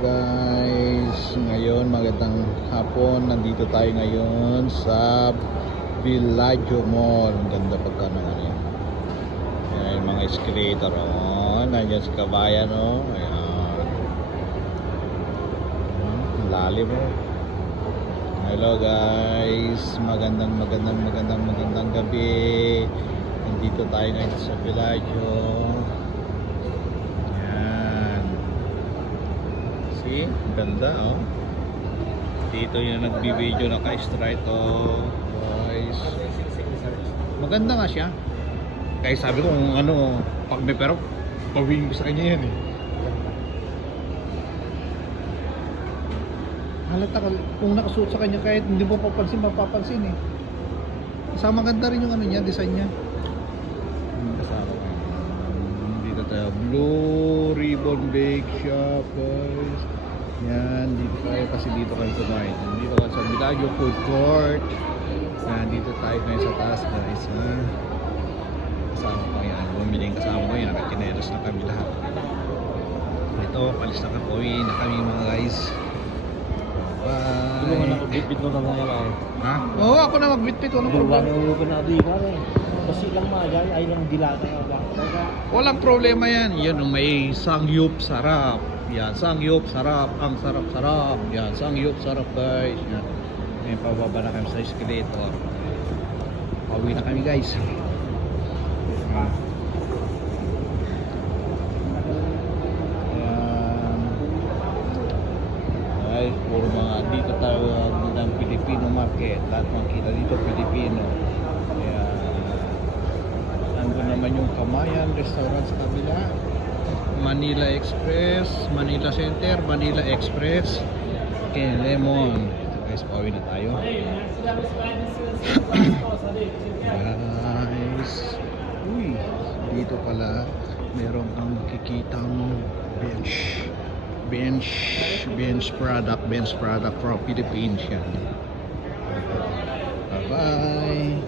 guys, ngayon magandang hapon. Nandito tayo ngayon sa Villaggio Mall. Ang ganda pagka ng ano yan. Ayan yung mga escalator. Oh, nandiyan sa kabayan. Oh. Ayan. Lalim oh. Hello guys, magandang gabi. Nandito tayo ngayon sa Villaggio. See? Ganda oh. Dito yung nagbi-video naka-straight oh. Guys. Maganda nga siya. Kaya sabi ko kung ano, pag may pero pawing ko sa kanya yan eh. Halata ka, kung nakasuot sa kanya kahit hindi mo mapapansin eh. Kasama maganda rin yung ano niya, design niya. Kasama ko. Dito tayo, Blue Ribbon Bake Shop guys. Yan, dito tayo kasi dito kayo kumain. Dito ka sa Villaggio Food Court. Yan, dito tayo ngayon sa taas guys. Kasama ko yan. Bumili yung kasama ko yan. Nakakineros na kami lahat. Ito, palis na kapoy na kami mga guys. Bye! Tulungan ako, bitbit mo na mga lang. Ha? Oo, ako na magbitbit. Walang problema. Tulungan na di ka rin. Kasi lang mga ay lang dilata ka ba? Walang problema yan. Yan, may sangyup sarap. Yan, sangyup sarap. Ang sarap-sarap. Yan, sangyup sarap guys. Yan. May pababa na kami sa escalator. Pauwi na kami guys. Yan. Guys, puro mga dito tayo ng Filipino market. Lahat makita dito Filipino. Yan. Nandun naman yung Kamayan Restaurant sa kabila. Manila Express, Manila Center, Manila Express, Lemon. Guys, pauwi na tayo. Guys, uy, dito pala meron kang makikitang bench product from Philippines yan. Bye bye.